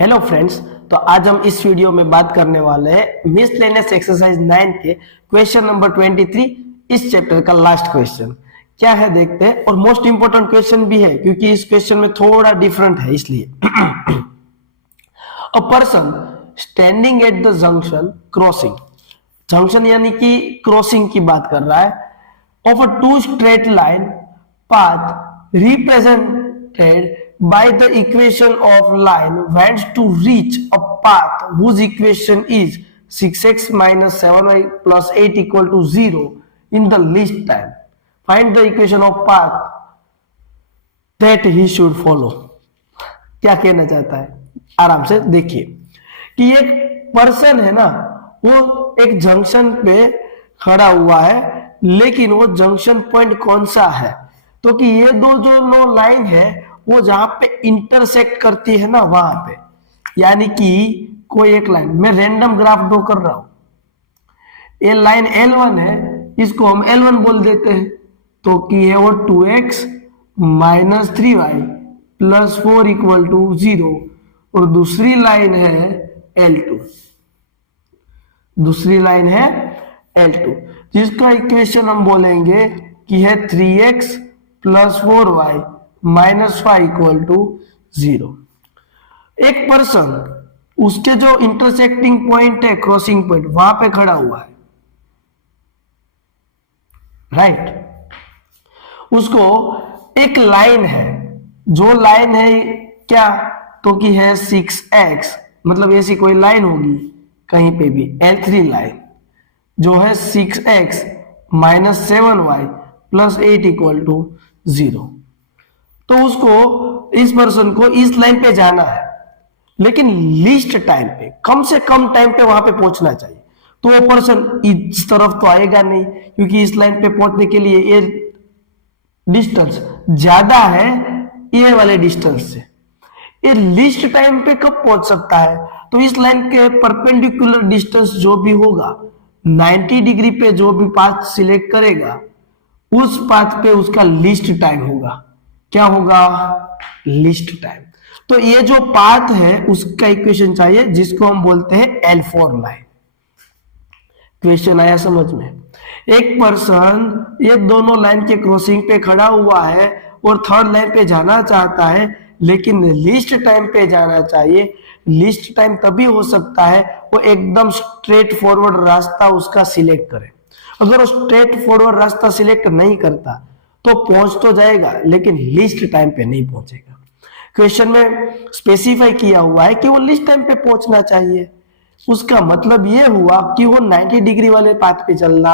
Hello friends. तो आज हम इस वीडियो में बात करने वाले हैं मिसलेनियस एक्सरसाइज 9 के क्वेश्चन नंबर 23, इस चैप्टर का लास्ट क्वेश्चन क्या है देखते हैं। और मोस्ट इंपोर्टेंट क्वेश्चन भी है क्योंकि इस क्वेश्चन में थोड़ा डिफरेंट है, इसलिए a person standing at the junction crossing, junction यानी कि क्रॉसिंग की बात कर रहा है, of a two straight line path represented by the equation of line wants to reach a path whose equation is 6x minus 7y plus 8 equal to 0 in the least time. Find the equation of path that he should follow. क्या कहना चाहता है, आराम से देखिए कि एक person है ना, वो एक जंक्शन पे खड़ा हुआ है, लेकिन वो जंक्शन पॉइंट कौन सा है, तो कि ये दो लाइन है वो जहां पे इंटरसेक्ट करती है ना, वहां पे, यानी कि कोई एक लाइन, मैं रैंडम ग्राफ ड्रॉ कर रहा हूं, ये लाइन L1 है, इसको हम L1 बोल देते हैं, तो कि है वो 2x minus 3y plus 4 equal to 0, और दूसरी लाइन है L2, दूसरी लाइन है L2 जिसका इक्वेशन हम बोलेंगे कि है 3x plus 4y minus 5 equal to 0। एक पर्सन उसके जो इंटरसेक्टिंग पॉइंट है, क्रॉसिंग पॉइंट, वहां पे खड़ा हुआ है, राइट। उसको एक लाइन है, जो लाइन है क्या, तो कि है 6x, मतलब ऐसी कोई लाइन होगी कहीं पे भी, L3 लाइन जो है 6x minus 7y plus 8 equal to 0। तो उसको, इस पर्सन को इस लाइन पे जाना है, लेकिन लीस्ट टाइम पे, कम से कम टाइम पे वहां पे पहुंचना चाहिए। तो वो पर्सन इस तरफ तो आएगा नहीं, क्योंकि इस लाइन पे पहुंचने के लिए ये डिस्टेंस ज्यादा है ये वाले डिस्टेंस से। ये लीस्ट टाइम पे कब पहुंच सकता है, तो इस लाइन के परपेंडिकुलर डिस्टेंस जो भी होगा, 90 डिग्री पे जो भी पाथ सिलेक्ट करेगा, उस पाथ पे उसका लीस्ट टाइम होगा। क्या होगा, लीस्ट टाइम। तो ये जो पाथ है उसका इक्वेशन चाहिए, जिसको हम बोलते हैं L4 लाइन। क्वेश्चन आया समझ में। एक पर्सन ये दोनों लाइन के क्रॉसिंग पे खड़ा हुआ है और थर्ड लाइन पे जाना चाहता है, लेकिन लीस्ट टाइम पे जाना चाहिए। लीस्ट टाइम तभी हो सकता है वो एकदम स्ट्रेट फॉरवर्ड रास्ता उसका सिलेक्ट करे। अगर वो स्ट्रेट फॉरवर्ड रास्ता सिलेक्ट नहीं करता तो पहुंच तो जाएगा, लेकिन लीस्ट टाइम पे नहीं पहुंचेगा। क्वेश्चन में स्पेसिफाई किया हुआ है कि वो लीस्ट टाइम पे पहुंचना चाहिए, उसका मतलब ये हुआ कि वो 90 डिग्री वाले पाथ पे चलना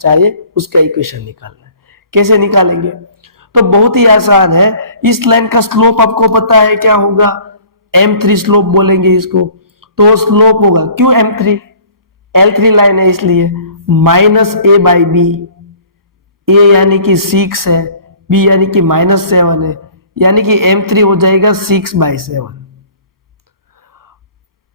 चाहिए। उसका इक्वेशन निकालना है, कैसे निकालेंगे, तो बहुत ही आसान है। इस लाइन का स्लोप आपको पता है क्या होगा, M3 स्लोप बोलेंगे इसको। तो स्लोप होगा, क्यों M3, L3 लाइन है इसलिए, minus a by B, a यानी कि 6 है, b यानी कि माइनस 7 है, यानी कि M3 हो जाएगा 6/7।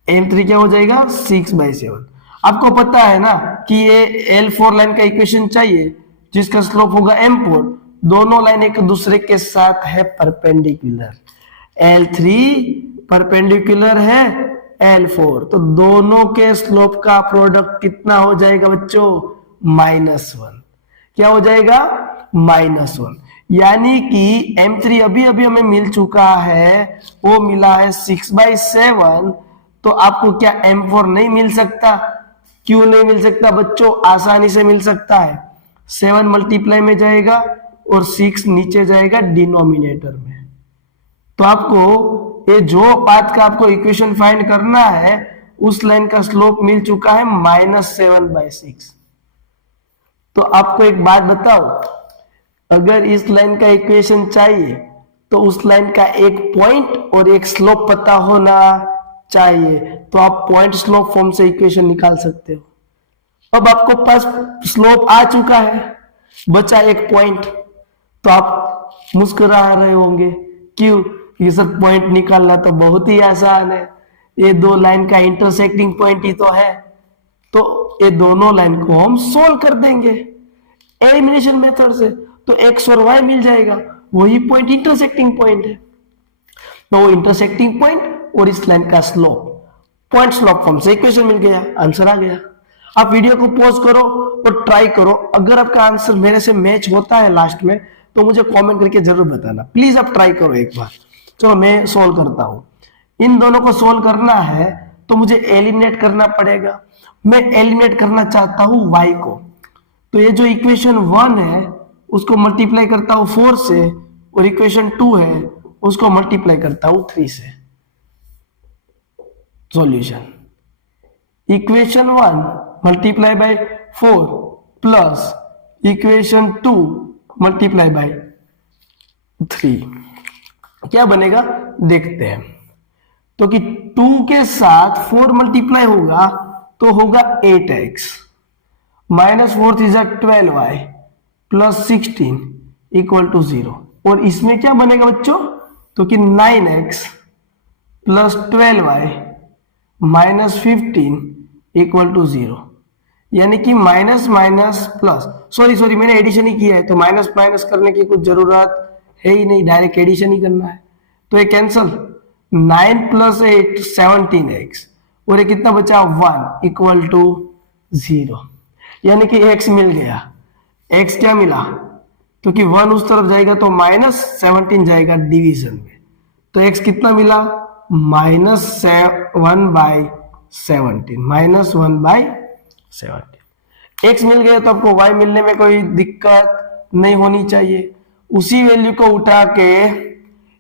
M3 क्या हो जाएगा, 6/7। आपको पता है ना कि ये L4 लाइन का इक्वेशन चाहिए, जिसका स्लोप होगा M4। दोनों लाइन एक दूसरे के साथ है परपेंडिकुलर, L3 परपेंडिकुलर है L4, तो दोनों के स्लोप का प्रोडक्ट कितना हो जाएगा बच्चों, -1। क्या हो जाएगा, -1। यानी कि M3 अभी अभी हमें मिल चुका है, वो मिला है 6/7। तो आपको क्या M4 नहीं मिल सकता, क्यों नहीं मिल सकता बच्चों, आसानी से मिल सकता है। 7 मल्टीप्लाई में जाएगा और 6 नीचे जाएगा डिनोमिनेटर में। तो आपको ये जो पाथ का आपको इक्वेशन फाइंड करना है, उस लाइन का स्लोप मिल चुका है -7/6। तो आपको एक बात बताओ, अगर इस लाइन का इक्वेशन चाहिए तो उस लाइन का एक पॉइंट और एक स्लोप पता होना चाहिए, तो आप पॉइंट स्लोप फॉर्म से इक्वेशन निकाल सकते हो। अब आपको पास स्लोप आ चुका है, बचा एक पॉइंट, तो आप मुस्कुरा रहे होंगे, क्यों, ये सब पॉइंट निकालना तो बहुत ही आसान है, ये दो लाइन का इंटरसेक्टिंग पॉइंट ही तो है। तो ये दोनों लाइन को हम सोल्व कर देंगे एलिमिनेशन मेथड से, तो x और y मिल जाएगा, वही पॉइंट इंटरसेक्टिंग पॉइंट है। तो वो इंटरसेक्टिंग पॉइंट और इस लाइन का स्लोप, पॉइंट स्लोप फॉर्म से इक्वेशन मिल गया, आंसर आ गया। आप वीडियो को पॉज करो और ट्राई करो, अगर आपका आंसर मेरे से मैच होता है लास्ट में तो मुझे कमेंट करके जरूर बताना, प्लीज आप ट्राई करो एक बार। चलो मैं सोल्व करता हूं। इन दोनों को सोल्व करना है तो मुझे एलिमिनेट करना पड़ेगा। मैं एलिमिनेट करना चाहता हूं y को, तो ये जो इक्वेशन 1 है उसको मल्टीप्लाई करता हूं 4 से, और इक्वेशन 2 है उसको मल्टीप्लाई करता हूं 3 से। Solution, equation 1 multiply by 4 plus equation 2 multiply by 3, क्या बनेगा देखते हैं। तो कि 2 के साथ 4 मल्टीप्लाई होगा तो होगा 8x minus 4 3 12y plus 16 equal to 0। और इसमें क्या बनेगा बच्चों, तो कि 9x plus 12y minus 15 equal to 0, यानी कि माइनस माइनस प्लस, सॉरी मैंने एडिशन ही किया है तो माइनस माइनस करने की कुछ जरूरत है ही नहीं, डायरेक्ट एडिशन ही करना है। तो ये कैंसल, 9 प्लस 8 17x, और ये कितना बचा 1 इक्वल टू 0, यानी कि x मिल गया। x क्या मिला, तो कि 1 उस तरफ जाएगा तो माइनस 17 जाएगा डिवीजन में, तो x कितना मिला माइनस 1/17, माइनस 1/17। x मिल गया तो आपको y मिलने में कोई दिक्कत नहीं होनी चाहिए। उसी वैल्यू को उठा के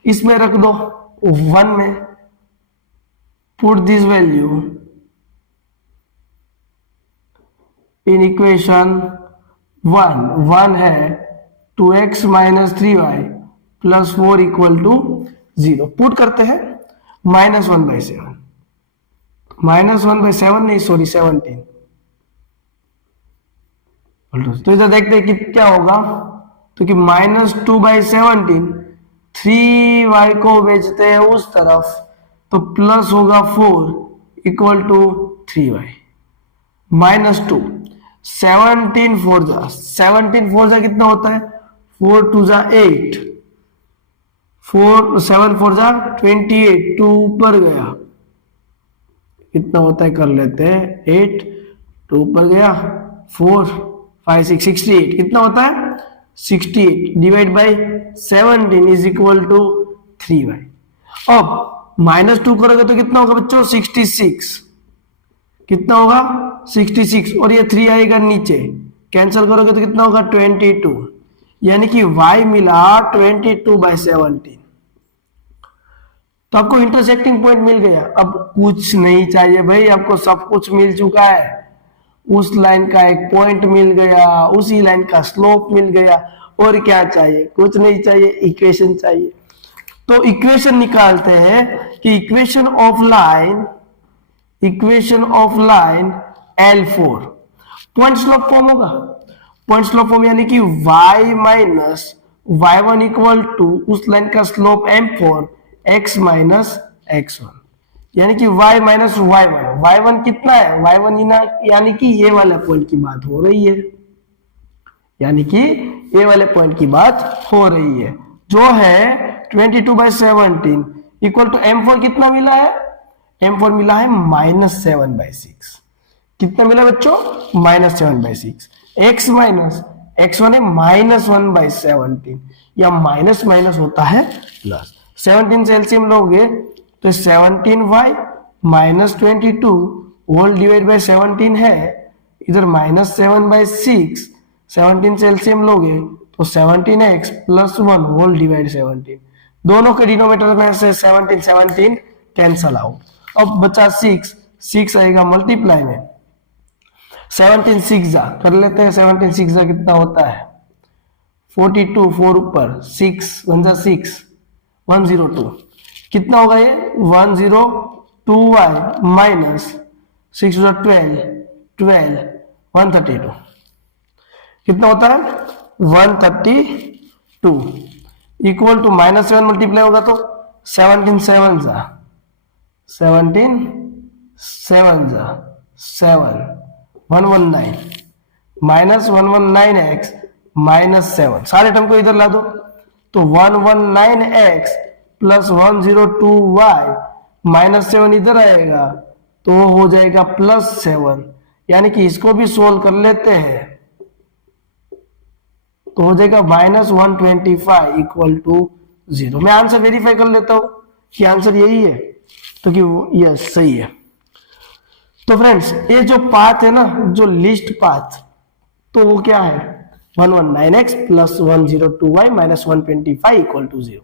इसमें रख दो 1 में, put this value in equation 1 है 2x minus 3y plus 4 equal to 0, put करते हैं माइनस 1/7, माइनस 1/7 नहीं सॉरी 17। तो इधर देखते हैं कि क्या होगा, तो कि माइनस 2/17, 3y को भेजते हैं उस तरफ तो प्लस होगा 4 इक्वल टू 3y माइनस 2, 17 4 जा कितना होता है, 4 2 जा 8, 4 7 4 जा 28, 2 ऊपर गया कितना होता है कर लेते हैं 8, 2 ऊपर गया 4 5 6 68, कितना होता है 68 divide by 17 is equal to 3y। अब माइनस 2 करोगे तो कितना होगा बच्चों 66, कितना होगा 66, और ये 3 आएगा नीचे, कैंसिल करोगे तो कितना होगा 22, यानी कि y मिला 22/17। तो आपको इंटरसेक्टिंग पॉइंट मिल गया। अब कुछ नहीं चाहिए भाई, आपको सब कुछ मिल चुका है, उस लाइन का एक पॉइंट मिल गया, उसी लाइन का स्लोप मिल गया, और क्या चाहिए, कुछ नहीं चाहिए, इक्वेशन चाहिए। तो इक्वेशन निकालते हैं कि equation of line L4 point slope form होगा, पॉइंट स्लोप फॉर्म यानी कि y minus y1 equal to उस लाइन का slope M4 x minus x1, यानी कि y माइनस y1 कितना है, y1 यानी कि ये वाले पॉइंट की बात हो रही है, यानी कि ये वाले पॉइंट की बात हो रही है जो है 22/17 इक्वल टू M4 कितना मिला है, M4 मिला है माइनस 7/6, कितना मिला बच्चों माइनस 7/6, x माइनस x1 है माइनस 1/17, या माइनस माइनस होता है प्लस, 17 से एलसीएम लोगे तो 17y minus 22 whole divide by 17 है, इधर माइनस 7/6, 17 से एलसीएम लोगे तो 17x प्लस 1 होल डिवाइड 17, दोनों के डिनोमिनेटर में से 17 कैंसल आउट। अब बचा 6 आएगा मल्टीप्लाई में, 17 6 जा कर लेते हैं, 17 6 जा कितना होता है 42, 4 ऊपर 6 1 जा 6 102, कितना होगा ये 102y माइनस 6 12 132, कितना होता है 132 इक्वल टू माइनस 7 मल्टीप्लाई होगा तो 17 7 जा 119 माइनस 119x माइनस 7, सारे टर्म को इधर ला दो तो 119x प्लस 102y -7 इधर आएगा तो वो हो जाएगा +7, यानी कि इसको भी सोल्व कर लेते हैं तो हो जाएगा -125 इक्वल टू 0। मैं आंसर वेरीफाई कर लेता हूं कि आंसर यही है, तो कि यस सही है। तो फ्रेंड्स ये जो पाथ है ना, जो लिस्ट पाथ, तो वो क्या है 119x + 102y - 125 इक्वल टू 0।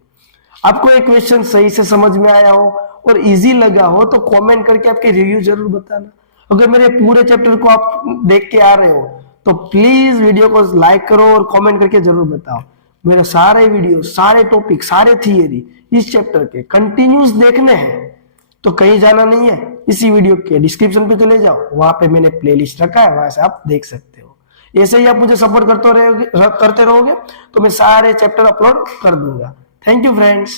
आपको एक क्वेश्चन सही से समझ में आया हो और इजी लगा हो तो कमेंट करके आपके रिव्यू जरूर बताना। अगर मेरे पूरे चैप्टर को आप देख के आ रहे हो तो प्लीज वीडियो को लाइक करो और कमेंट करके जरूर बताओ। मेरे सारे वीडियो, सारे टॉपिक, सारे थियरी इस चैप्टर के कंटिन्यूस देखने हैं तो कहीं जाना नहीं है, इसी वीडियो के डिस्क्रिप्शन पे चले जाओ, वहां पे मैंने प्लेलिस्ट रखा है, वहां से आप देख सकते हो। ऐसे ही आप मुझे सपोर्ट करते रहोगे तो मैं सारे चैप्टर अपलोड कर दूंगा। Thank you friends.